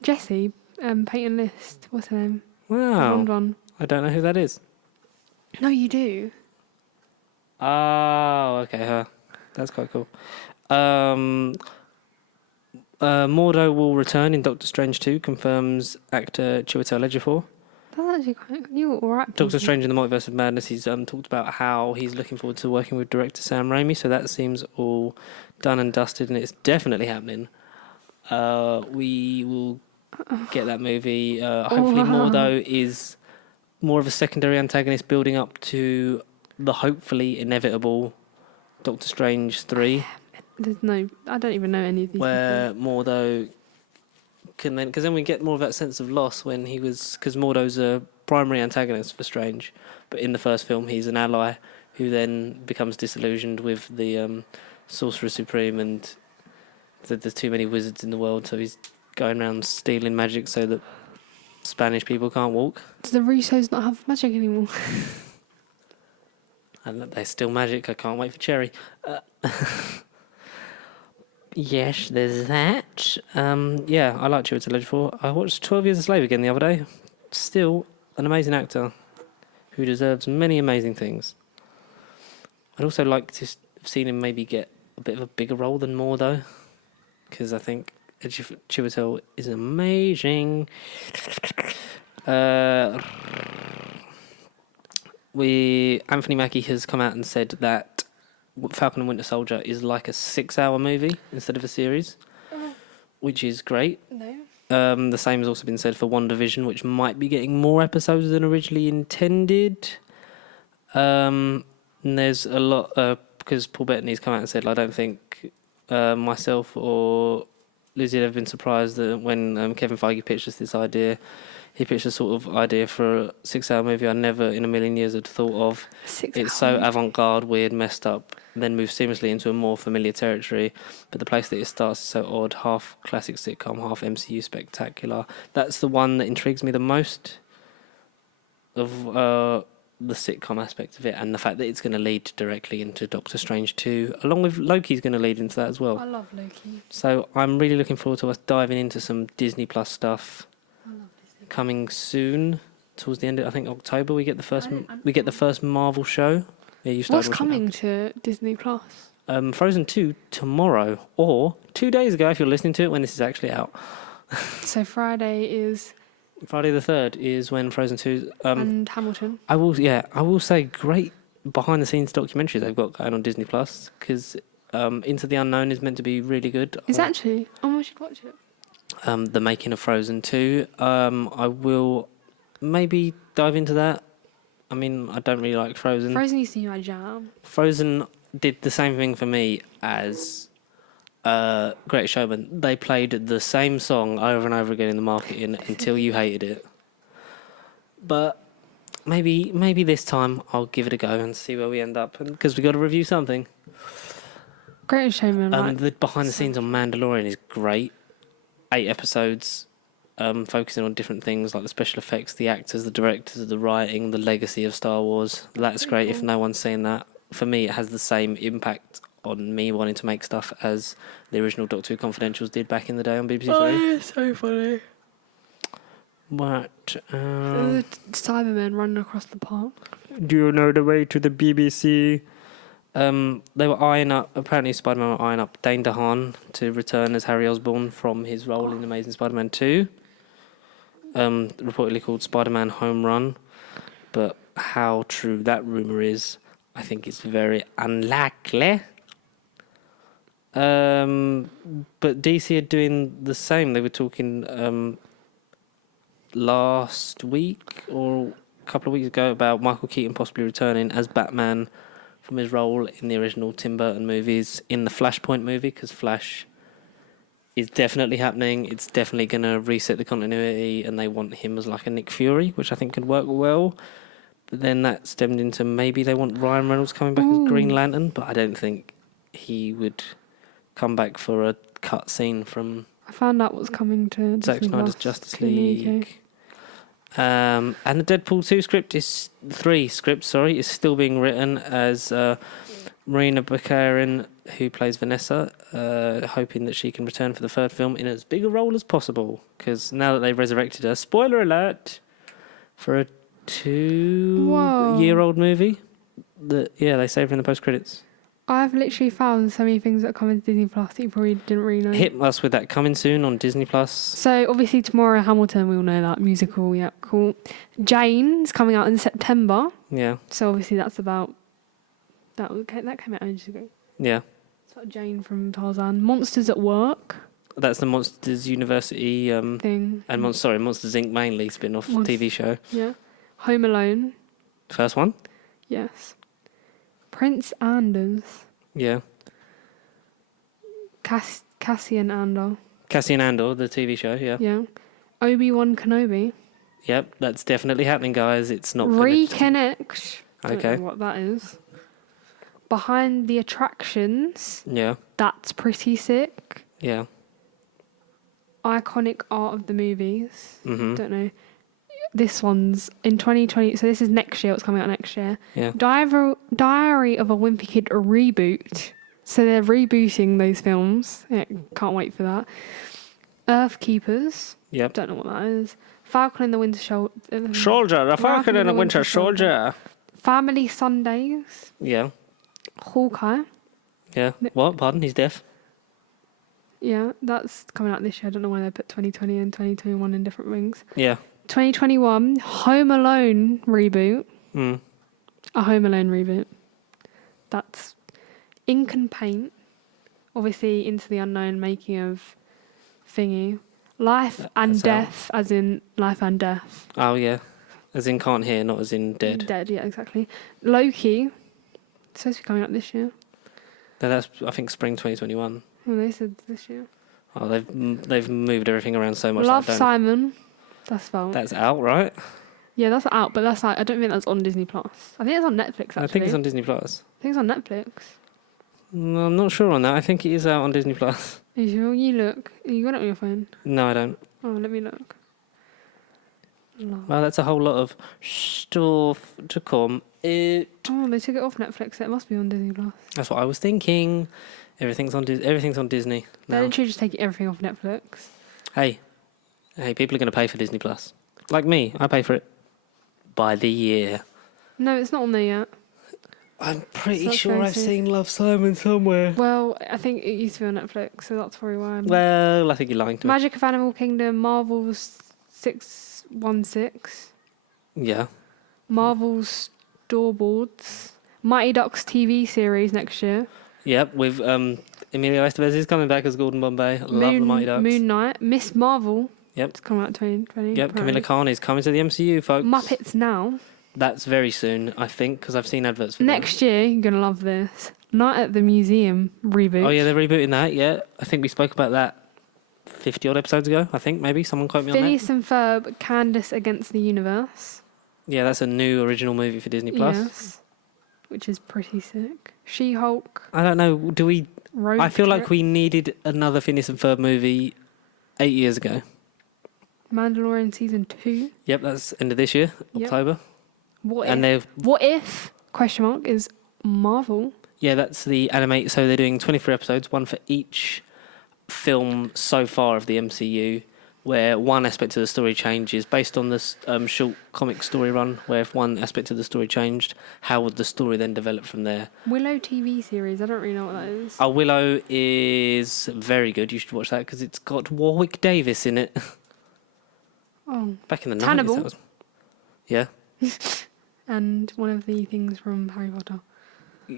Jessie, Peyton List. What's her name? Wow. The blonde one. I don't know who that is. No, you do. Oh, okay, her. That's quite cool. Mordo will return in Doctor Strange 2, confirms actor Chiwetel Ejiofor. That's actually quite. You're all right. Doctor Strange in the Multiverse of Madness, he's talked about how he's looking forward to working with director Sam Raimi, so that seems all done and dusted, and it's definitely happening. We will get that movie. Hopefully, Mordo is more of a secondary antagonist building up to the hopefully inevitable Doctor Strange 3. I don't even know any of these. Where Mordo can then, because then we get more of that sense of loss when he was, because Mordo's a primary antagonist for Strange, but in the first film he's an ally who then becomes disillusioned with the Sorcerer Supreme, and there's too many wizards in the world, so he's going around stealing magic so that Spanish people can't walk. Do the Russos not have magic anymore? And they're still magic. I can't wait for Cherry. Yes, there's that. Yeah, I like Chiwetel Ejiofor. I watched 12 Years a Slave again the other day. Still an amazing actor who deserves many amazing things. I'd also like to have seen him maybe get a bit of a bigger role than Mordo, because I think Chiwetel is amazing. Anthony Mackie has come out and said that Falcon and Winter Soldier is like a 6-hour movie instead of a series, which is great. No. The same has also been said for WandaVision, which might be getting more episodes than originally intended. And there's a lot, because Paul Bettany's come out and said, I don't think myself or Lizzie had ever been surprised that when Kevin Feige pitched us this idea, he pitched a sort of idea for a 6-hour movie I never in a million years had thought of. It's so avant-garde, weird, messed up, then moves seamlessly into a more familiar territory. But the place that it starts is so odd, half classic sitcom, half MCU spectacular. That's the one that intrigues me the most of the sitcom aspect of it, and the fact that it's going to lead directly into Doctor Strange 2, along with Loki's going to lead into that as well. I love Loki. So I'm really looking forward to us diving into some Disney Plus stuff. Coming soon, towards the end of, I think, October, we get the first Marvel show. Yeah, you started. What's coming to Disney Plus? Frozen 2 tomorrow, or 2 days ago if you're listening to it when this is actually out. So Friday the 3rd is when Frozen 2 and Hamilton. I will say great behind the scenes documentary they've got going on Disney Plus, because Into the Unknown is meant to be really good. Is actually? Oh, we should watch it. The making of Frozen 2. I will maybe dive into that. I mean, I don't really like Frozen. Frozen used to be my jam. Frozen did the same thing for me as Great Showman. They played the same song over and over again in the marketing until you hated it. But maybe this time I'll give it a go and see where we end up, because we got to review something. Great Showman. The behind the scenes on Mandalorian is great. 8 episodes, focusing on different things like the special effects, the actors, the directors, the writing, the legacy of Star Wars. That's great. If no one's seen that, for me, it has the same impact on me wanting to make stuff as the original Doctor Who Confidentials did back in the day on BBC Three. Oh, it's so funny. What? The Cybermen running across the park. Do you know the way to the BBC? They were eyeing up, apparently Spider-Man were eyeing up Dane DeHaan to return as Harry Osborn from his role in Amazing Spider-Man 2. Reportedly called Spider-Man Home Run. But how true that rumour is, I think it's very unlikely. But DC are doing the same. They were talking last week or a couple of weeks ago about Michael Keaton possibly returning as Batman from his role in the original Tim Burton movies in the Flashpoint movie, because Flash is definitely happening. It's definitely going to reset the continuity, and they want him as like a Nick Fury, which I think could work well. But then that stemmed into maybe they want Ryan Reynolds coming back as Green Lantern, but I don't think he would come back for a cut scene from I found out what's coming to Zack Snyder's Justice League. And the Deadpool 2 script is still being written, as Marina Bakarin, who plays Vanessa, hoping that she can return for the third film in as big a role as possible, because now that they've resurrected her, spoiler alert, for a 2-year-old movie that they saved in the post-credits. I've literally found so many things that come into Disney Plus that you probably didn't really know. Hit us with that coming soon on Disney Plus. So obviously tomorrow, Hamilton, we all know that musical. Yeah, cool. Jane's coming out in September. Yeah, So obviously that's about that came out ages ago. yeah. It's about Jane from Tarzan. Monsters at Work That's the Monsters University thing. and Monsters Inc. mainly spin-off TV show. Yeah. Home Alone. First one. Yes. Prince Anders. Yeah. Cassian Andor. Cassian Andor, the TV show. Yeah. Yeah. Obi-Wan Kenobi. Yep, that's definitely happening, guys. It's not Reconnect. Don't Okay. know what that is. Behind the Attractions. Yeah, That's pretty sick. yeah. Iconic Art of the Movies. Mhm. Don't know. This one's in 2020. So this is next year. It's coming out next year. Yeah. Diary of a Wimpy Kid reboot. So they're rebooting those films. Yeah, can't wait for that. Earthkeepers. Yep. Don't know what that is. Falcon and the Winter Soldier. Soldier, a Falcon and a Winter Soldier. Family Sundays. Yeah, Hawkeye. yeah. What? Pardon? He's deaf. Yeah, that's coming out this year. I don't know why they put 2020 and 2021 in different rings. Yeah. 2021, Home Alone reboot. Mm. A Home Alone reboot. That's Ink and Paint. Obviously, Into the Unknown, making of Thingy. Life and That's Death, as in Life and Death. Oh yeah, as in can't hear, not as in dead. Dead, yeah, exactly. Loki. It's supposed to be coming out this year. No, that's I think spring 2021. Oh, they said this year. Oh, they've moved everything around so much. Love that I don't- Simon. That's fine. That's out, right? Yeah, that's out, but that's like, I don't think that's on Disney Plus. I think it's on Netflix, actually. I think it's on Disney Plus. I think it's on Netflix. No, I'm not sure on that. I think it is out on Disney Plus. Are you sure? You look. You got it on your phone. No, I don't. Oh, let me look. Love. Well, that's a whole lot of stuff to come. Oh, they took it off Netflix. So it must be on Disney Plus. That's what I was thinking. Everything's on Disney. They're now. literally just taking everything off Netflix. Hey, people are going to pay for Disney Plus. Like me, I pay for it by the year. No, it's not on there yet. I'm pretty That's sure very I've soon. seen Love Simon somewhere. Well, I think it used to be on Netflix, so that's probably why. Well, I think you're lying to me. Magic of Animal Kingdom, Marvel's 616, Yeah. Marvel's Storyboards, Mighty Ducks TV series next year. Yep, with Emilio Estevez is coming back as Gordon Bombay. Love the Mighty Ducks. Moon Knight, Miss Marvel. Yep. It's coming out 2020. Yep, Camilla apparently. Khan is coming to the MCU, folks. Muppets Now. That's very soon, I think, because I've seen adverts for Next year, you're going to love this. Night at the Museum reboot. that. Oh, yeah, they're rebooting that, yeah. I think we spoke about that 50-odd episodes ago, I think, maybe. Someone quote me on that. Phineas and Ferb, Candace Against the Universe. Yeah, that's a new original movie for Disney+. Plus. Yes. Which is pretty sick. She-Hulk. I don't know, do we... Road I feel like Trip, we needed another Phineas and Ferb movie 8 years ago. Mandalorian Season 2. Yep, that's end of this year, Yep. October. What And if? they've... What if? Question mark is Marvel. Yeah, that's the animate. So they're doing 23 episodes, one for each film so far of the MCU, where one aspect of the story changes based on this short comic story run, where if one aspect of the story changed, how would the story then develop from there? Willow TV series. I don't really know what that is. Oh, Willow is very good. You should watch that because it's got Warwick Davis in it. Oh. Back in the 90s. Hannibal. That was... Yeah. And one of the things from Harry Potter.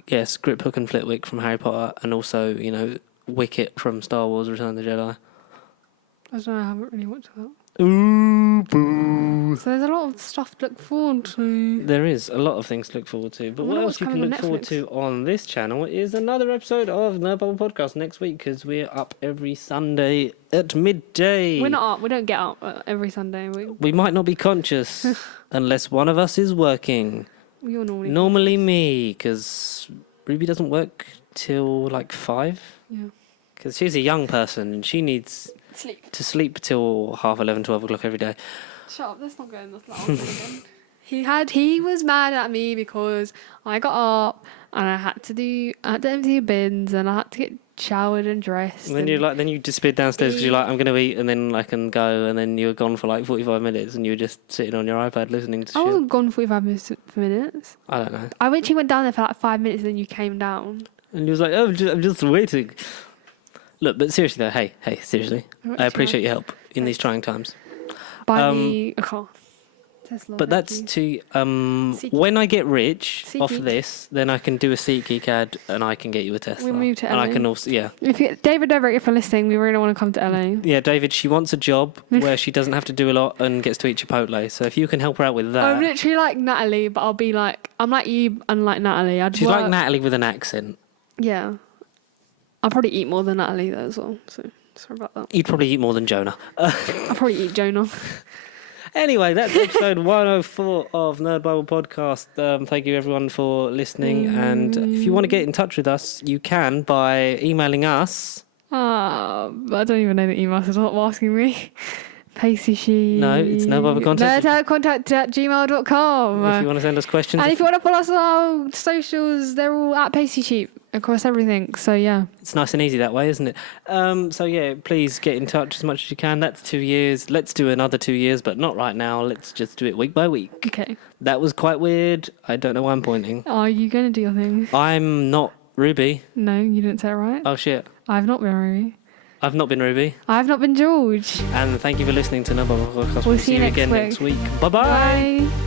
Yes, Grip Hook and Flitwick from Harry Potter, and also, you know, Wicket from Star Wars Return of the Jedi. I don't know, I haven't really watched that. Ooh, boo. So there's a lot of stuff to look forward to. There is a lot of things to look forward to, but I what wonder else what's you can coming look on forward Netflix. to on this channel is another episode of No Bubble Podcast next week, because we're up every Sunday at midday. We're not up. We don't get up every Sunday. We might not be conscious unless one of us is working. We all normally. Normally me, because Ruby doesn't work till like 5, Yeah. because she's a young person and she needs Sleep. to sleep till 11:30, 12 o'clock every day. Shut up. Let's not go in this again. He was mad at me because I got up and I had to empty the bins and I had to get showered and dressed. And then you disappeared downstairs because you're like, I'm going to eat and then I can go, and then you were gone for like 45 minutes and you were just sitting on your iPad listening to I shit. wasn't gone 45 minutes. I don't know. I literally went down there for like 5 minutes and then you came down. And he was like, oh, I'm just waiting. Look, but seriously though, hey, seriously. I appreciate your help in these trying times. Buy me a car. Tesla. But that's to when I get rich off of this, then I can do a SeatGeek ad and I can get you a Tesla. We move to LA. And I can also, David Dobrik, if you're listening, we really want to come to LA. Yeah, David, she wants a job where she doesn't have to do a lot and gets to eat Chipotle. So if you can help her out with that. I'm literally like Natalie, but I'll be like, I'm like you and like Natalie. She's like Natalie with an accent. Yeah. I'll probably eat more than Natalie though as well. So sorry about that. You'd probably eat more than Jonah. I'll probably eat Jonah. Anyway, that's episode 104 of Nerd Bible Podcast. Thank you, everyone, for listening. And if you want to get in touch with us, you can by emailing us. I don't even know the email, so stop asking me. Pacey Sheep. No, it's nerdbiblecontact. Nerdbible.contact@gmail.com. If you want to send us questions. And if you want to follow us on our socials, they're all at Pacey Sheep across everything. So, yeah. It's nice and easy that way, isn't it? So, yeah, please get in touch as much as you can. That's 2 years. Let's do another 2 years, but not right now. Let's just do it week by week. Okay. That was quite weird. I don't know why I'm pointing. Are you going to do your thing? I'm not Ruby. No, you didn't say it right. Oh, shit. I've not been Ruby. I've not been Ruby. I've not been George. And thank you for listening to Nerd Bible Podcast. We'll see you again next next week. Bye-bye. Bye.